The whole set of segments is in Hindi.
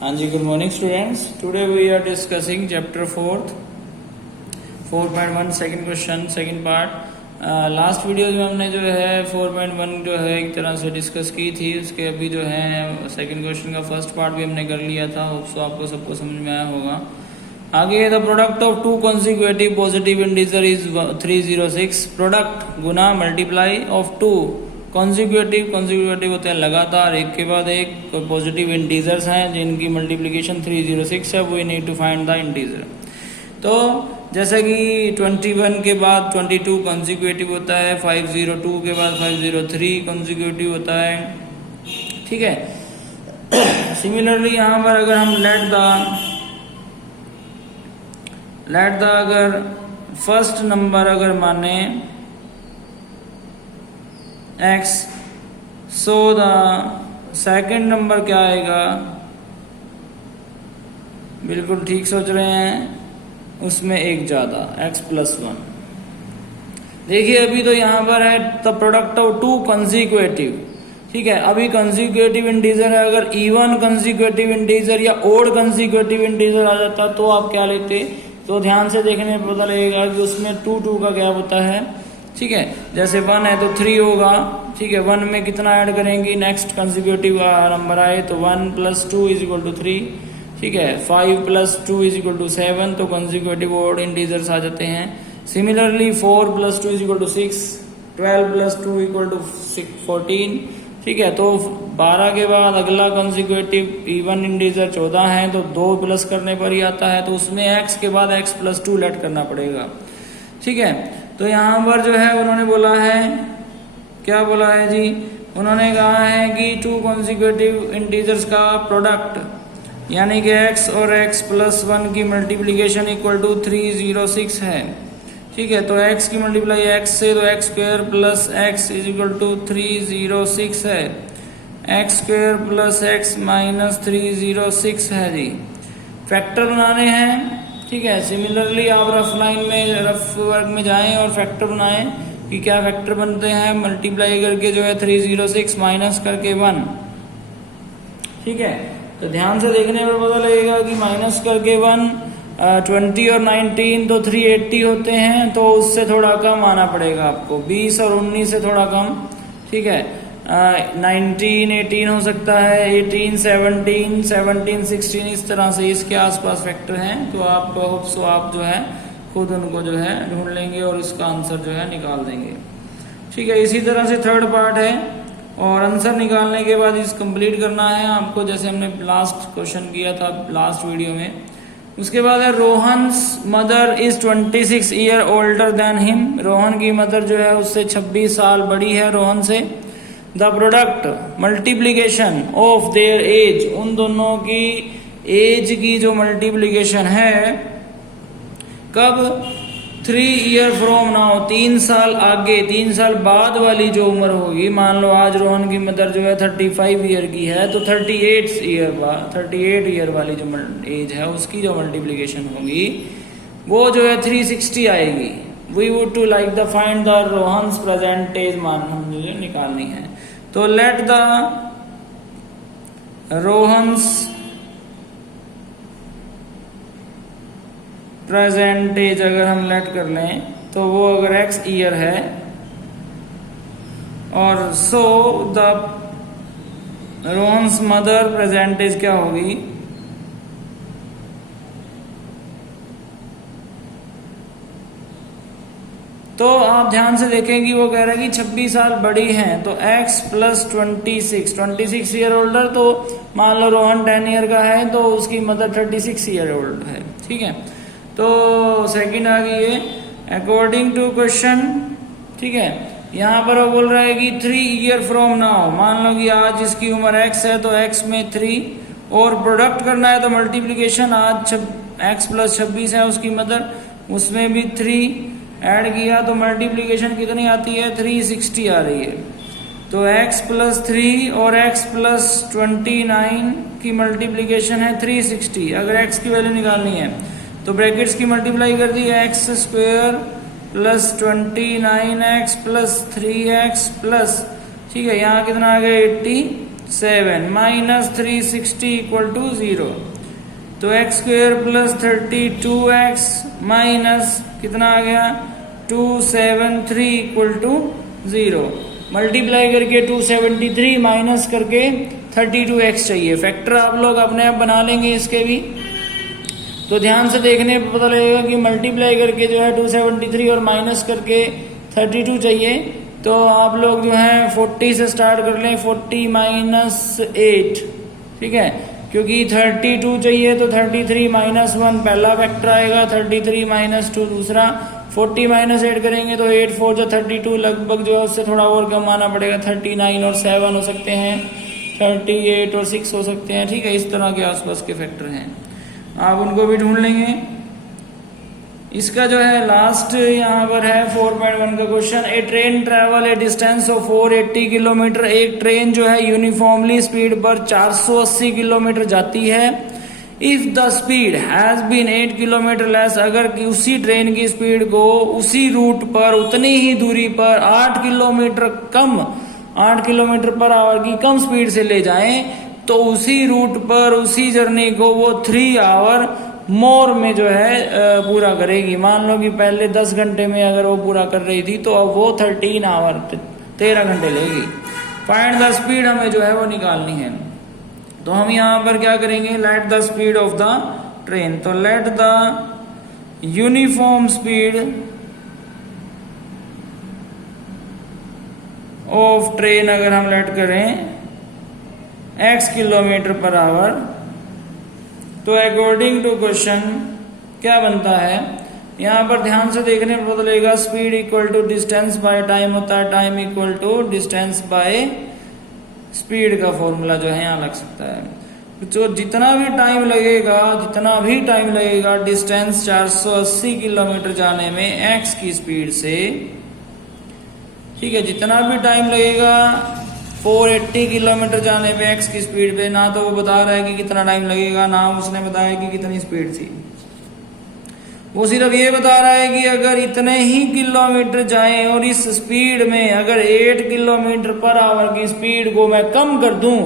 हाँ जी, good morning students. Today we are discussing chapter 4.1 second question second part. Last video में हमने जो है 4.1 जो है एक तरह से डिस्कस की थी। उसके अभी जो है सेकंड क्वेश्चन का फर्स्ट पार्ट भी हमने कर लिया था। होप सो आपको सबको समझ में आया होगा। आगे the product of to consecutive positive integer is 306। Product Guna multiply of to consecutive होते हैं लगातार एक के बाद एक पॉजिटिव इंटीजर्स हैं जिनकी मल्टीप्लिकेशन 306 है। We need to find the integer. तो जैसे कि 21 के बाद 22 कॉन्सिक्यूटिव होता है, 502 के बाद 503 कॉन्सिक्यूटिव होता है, ठीक है। सिमिलरली यहाँ पर अगर हम लेट द अगर फर्स्ट नंबर अगर माने x, so the second number क्या आएगा? बिल्कुल ठीक सोच रहे हैं, उसमें एक ज्यादा x+1। देखिए अभी तो यहाँ पर है the product of to consecutive, ठीक है। अभी कंसिक्यूटिव इंटीजर है, अगर इवन कंसिक्यूटिव इंटीजर या ओड कंसिक्यूटिव इंटीजर आ जाता तो आप क्या लेते? तो ध्यान से देखने में पता लगेगा कि उसमें 2 का गैप होता है, ठीक है। जैसे 1 है तो 3 होगा, ठीक है। 1 में कितना ऐड करेंगे? नेक्स्ट कंसिक्यूटिव नंबर आए तो 1 + 2 = 3, ठीक है। 5 + 2 = 7, तो कंसिक्यूटिव ओड इंटीजर्स आ जाते हैं। सिमिलरली 4 + 2 = 6, 12 + 2 = 14, ठीक है। तो 12 के बाद अगला कंसिक्यूटिव इवन इंटीजर 14 है, तो 2 प्लस करने पर ही आता है, तो उसमें x के बाद x+2 लेट करना पड़ेगा, ठीक है। तो यहाँ पर जो है उन्होंने बोला है, क्या बोला है जी? उन्होंने कहा है कि टू कॉन्सिक्यूटिव इंटीजर्स का प्रोडक्ट यानी कि x और x+1 की मल्टीप्लिकेशन = 306 है, ठीक है। तो x की मल्टीप्लाई x से तो x² + x = 306 है, x² + x - 306 है जी। फैक्टर बनाने हैं, ठीक है। सिमिलरली आप रफ वर्क में जाएं और फैक्टर बनाएं कि क्या फैक्टर बनते हैं। मल्टीप्लाई करके जो है 306 माइनस करके 1, ठीक है। तो ध्यान से देखने पर पता लगेगा कि माइनस करके 1 20 और 19 तो 380 होते हैं, तो उससे थोड़ा कम आना पड़ेगा आपको। 20 और 19 से थोड़ा कम, ठीक है। 19 18 हो सकता है, 18 17 17 16 इस तरह से इसके आसपास फैक्टर हैं। तो आप होप सो आप जो है खुद उनको जो है ढूंढ लेंगे और इसका आंसर जो है निकाल देंगे, ठीक है। इसी तरह से थर्ड पार्ट है और आंसर निकालने के बाद इस कंप्लीट करना है आपको, जैसे हमने लास्ट क्वेश्चन किया था लास्ट वीडियो में। उसके बाद है Rohan's mother is 26 year older than him. Rohan की मदर जो है उससे 26 साल बड़ी है रोहन से। The product multiplication of their age, उन दोनों की एज की जो मल्टीप्लीकेशन है कब? 3 ईयर फ्रॉम नाउ, 3 साल आगे, 3 साल बाद वाली जो उम्र होगी। मान लो आज रोहन की मदर जो है 35 ईयर की है, तो 38 ईयर वाली जो एज है उसकी जो मल्टीप्लीकेशन होगी वो जो है 360 आएगी। We would to like the find the Rohan's present age, मान हम जो निकालनी है। तो let the Rohan's present age अगर हम लेट कर लें तो वो अगर x ईयर है और so the Rohan's mother present age क्या होगी? तो आप ध्यान से देखेंगे वो कह रहा है कि 26 साल बड़ी हैं, तो x + 26 ईयर ओल्डर। तो मान लो रोहन 10 ईयर का है तो उसकी मदर 36 ईयर ओल्ड है, ठीक है। तो सेकंड आ गई है अकॉर्डिंग टू क्वेश्चन, ठीक है। यहाँ पर वो बोल रहा है कि 3 ईयर फ्रॉम नाउ, मान लो कि आज इसकी उम्र x है तो x में 3 और प्रोडक्ट करना है तो मल्टीप्लिकेशन आज x + 26 है उसकी मदर, उसमें भी 3 ऐड किया तो मल्टीप्लिकेशन कितनी आती है? 360 आ रही है। तो x + 3 और x + 29 की मल्टीप्लिकेशन है 360। अगर x की वैल्यू निकालनी है तो ब्रैकेट्स की मल्टीप्लाई कर दी, x² + 29x + 3x प्लस, ठीक है। यहाँ कितना आ गया 80 7 माइनस 360 इक्वल टू 0। तो x square plus 32x minus कितना आ गया 273 इक्वल टू 0। मल्टीप्लाई करके 273 माइनस करके 32x चाहिए। फैक्टर आप लोग अपने आप बना लेंगे इसके भी। तो ध्यान से देखने पर पता लगेगा कि मल्टीप्लाई करके जो है 273 और माइनस करके 32 चाहिए। तो आप लोग जो है 40 से स्टार्ट कर लें, 40 माइनस 8, ठीक है, क्योंकि 32 चाहिए तो 33 माइनस 1 पहला फैक्टर आएगा, 33 माइनस 2 दूसरा, 40 माइनस 8 करेंगे तो 8 4 जो 32 लगभग जो है उससे थोड़ा और कम आना पड़ेगा, 39 और 7 हो सकते हैं, 38 और 6 हो सकते हैं, ठीक है। इस तरह के आसपास के फैक्टर हैं, आप उनको भी ढूंढ लेंगे। इसका जो है लास्ट यहाँ पर है 4.1 का question. A train travel a distance of 480 kilometre. एक ट्रेन जो है यूनिफॉर्मली स्पीड पर 480 किलोमीटर जाती है। If the speed has been 8 kilometre less, अगर कि उसी ट्रेन की स्पीड को उसी रूट पर उतनी ही दूरी पर 8 kilometre come 8 kilometre per our की कम स्पीड से ले जाएं तो उसी रूट पर उसी जर्नी को वो 3 आवर मोर में जो है पूरा करेगी। मान लो कि पहले 10 घंटे में अगर वो पूरा कर रही थी तो अब वो 13 आवर 13 घंटे लेगी। फाइंड द स्पीड हमें जो है वो निकालनी है। तो हम यहाँ पर क्या करेंगे, let the speed of the train. तो let the uniform speed of train अगर हम लेट करें x किलोमीटर पर आवर, तो अकॉर्डिंग टू क्वेश्चन क्या बनता है, यहाँ पर ध्यान से देखने पर बदलेगा। Speed equal to distance by time होता है, time equal to distance by speed का फॉर्मूला जो है यहाँ लग सकता है। जो जितना भी टाइम लगेगा डिस्टेंस 480 किलोमीटर जाने में x की स्पीड से, ठीक है, जितना भी टाइम लगेगा 480 किलोमीटर जाने पे x की स्पीड पे, ना तो वो बता रहा है कि कितना टाइम लगेगा, ना उसने बताया कि कितनी स्पीड थी। वो सिर्फ ये बता रहा है कि अगर इतने ही किलोमीटर जाएं और इस स्पीड में अगर 8 किलोमीटर पर आवर की स्पीड को मैं कम कर दूं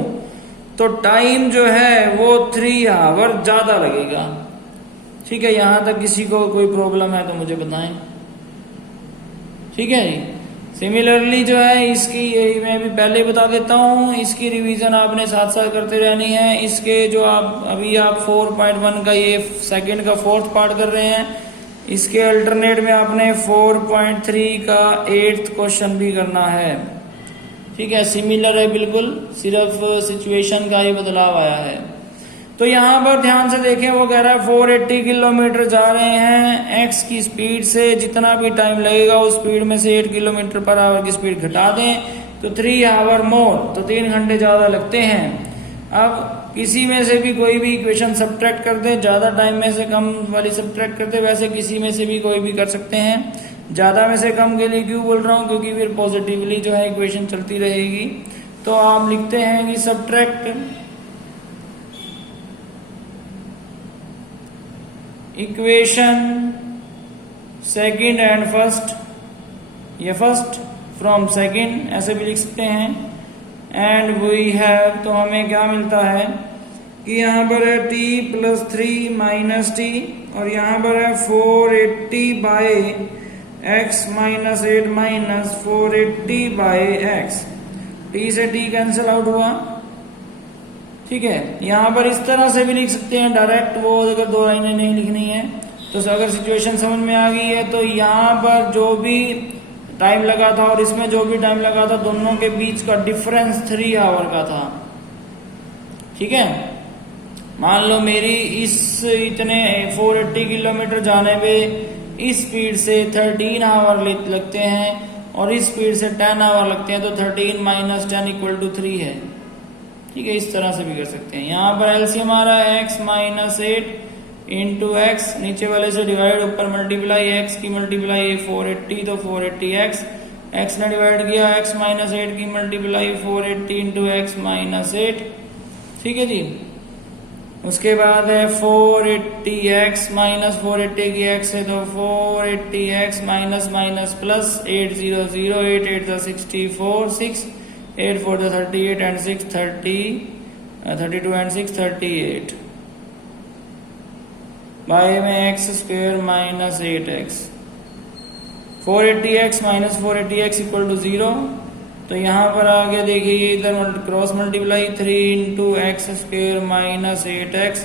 तो टाइम जो है वो 3 आवर ज्यादा लगेगा, ठीक है। यहां तक किसी को कोई प्रॉब्लम है तो मुझे बताएं, ठीक है जी। सिमिलरली जो है इसकी यही मैं भी पहले बता देता हूँ, इसकी रिवीजन आपने साथ साथ करते रहनी है। इसके जो आप अभी आप 4.1 का ये सेकंड का 4th पार्ट कर रहे हैं, इसके अल्टरनेट में आपने 4.3 का 8th क्वेश्चन भी करना है, ठीक है। सिमिलर है बिल्कुल, सिर्फ सिचुएशन का ही बदलाव आया है। तो यहाँ पर ध्यान से देखें, वो कह रहा है 480 किलोमीटर जा रहे हैं x की स्पीड से, जितना भी टाइम लगेगा उस स्पीड में से 8 किलोमीटर पर आवर की स्पीड घटा दें तो 3 आवर मोर, तो 3 घंटे ज्यादा लगते हैं। अब किसी में से भी कोई भी इक्वेशन सब्ट्रैक्ट कर दे, ज्यादा टाइम में से कम वाली सब्ट्रैक्ट कर दे, वैसे किसी में से भी कोई भी कर सकते हैं। ज्यादा में से कम के लिए क्यों बोल रहा हूँ, क्योंकि फिर पॉजिटिवली जो है इक्वेशन चलती रहेगी। तो आप लिखते हैं कि subtract equation second and first, या फर्स्ट फ्रॉम सेकंड ऐसे भी लिख सकते हैं। एंड वी हैव, तो हमें क्या मिलता है कि यहाँ पर है t प्लस 3 माइनस t, और यहाँ पर है 480 by x minus 8 minus 480 by x। t से t कैंसिल आउट हुआ, ठीक है। यहाँ पर इस तरह से भी लिख सकते हैं डायरेक्ट, वो अगर 2 लाइनें नहीं लिखनी है तो अगर सिचुएशन समझ में आ गई है तो यहाँ पर जो भी टाइम लगा था और इसमें जो भी टाइम लगा था दोनों के बीच का डिफरेंस 3 आवर का था, ठीक है। मान लो मेरी इस इतने 480 किलोमीटर जाने पे इस स्पीड से 13 आवर लगते हैं और इस स्पीड से 10 आवर लगते हैं, तो 13 माइनस 10 इक्वल टू 3 है, ठीक है। इस तरह से भी कर सकते हैं। यहाँ पर एलसीएम आ रहा है x माइनस 8 इंटू एक्स, नीचे वाले से डिवाइड, ऊपर मल्टीप्लाई, x की मल्टीप्लाई 480 तो 480x, x ने डिवाइड किया x माइनस 8 की मल्टीप्लाई 480 इंटू एक्स माइनस 8, ठीक है जी। उसके बाद है 480x माइनस 480 की x है तो 480x minus minus plus 800 8 8 64 6 8 4 the 38 and 6 30, 32 and 6 38 by में x square minus 8x 480x minus 480x equal to 0। तो यहाँ पर आगे देखिए इधर cross multiply 3 into x square minus 8x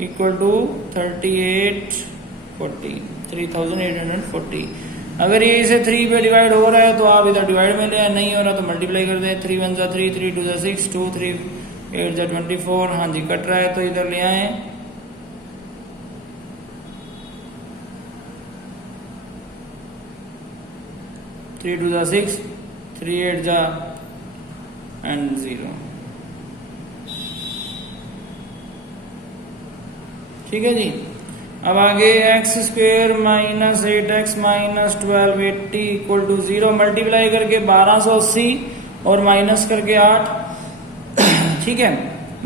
equal to 3840। अगर ये इसे 3 पे डिवाइड हो रहा है तो आप इधर डिवाइड में ले आए, नहीं हो रहा तो मल्टीप्लाई कर दें। 3 1 3 3 2 6 2 3 8 24। हाँ जी कट रहा है तो इधर ले आए। Three 2 6 3 8 and 0। ठीक है जी। अब आगे x square minus 8x minus 1280 equal to 0 multiply करके 1280 और माइनस करके 8। ठीक है,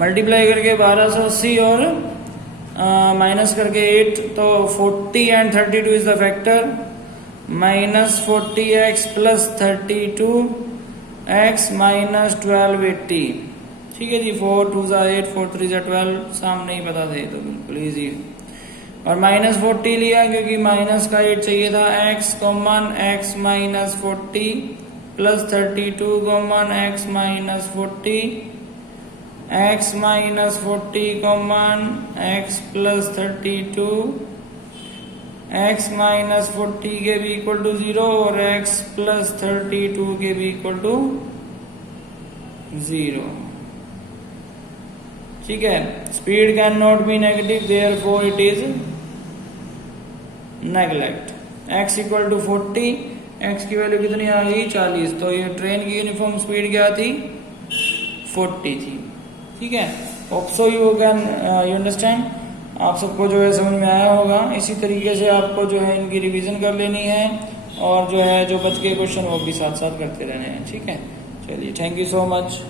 मल्टीप्लाई करके 1280 और माइनस करके 8 तो 40 and 32 is the factor minus 40x plus 32x minus 1280। ठीक है जी। 4 2 8 4 3 12 सामने ही बता दे तो बिल्कुल इजी। और माइनस 40 लिया क्योंकि माइनस का 8 चाहिए था। x common x minus 40 plus 32 common x minus 40 x minus 40 common x plus 32 x minus 40 के भी इक्वल टू 0 और x प्लस 32 के भी इक्वल टू 0। ठीक है। Speed can not be negative therefore it is neglect. x equal to 40, x की वैल्यू कितनी आ गई 40। तो ये ट्रेन की यूनिफॉर्म स्पीड क्या थी 40 थी। ठीक है। Hope so you can you understand. आप सबको जो है समझ में आया होगा। इसी तरीके से आपको जो है इनकी रिवीजन कर लेनी है और जो है जो बच के क्वेश्चन वो भी साथ साथ करते रहने हैं। ठीक है, चलिए थैंक यू सो मच।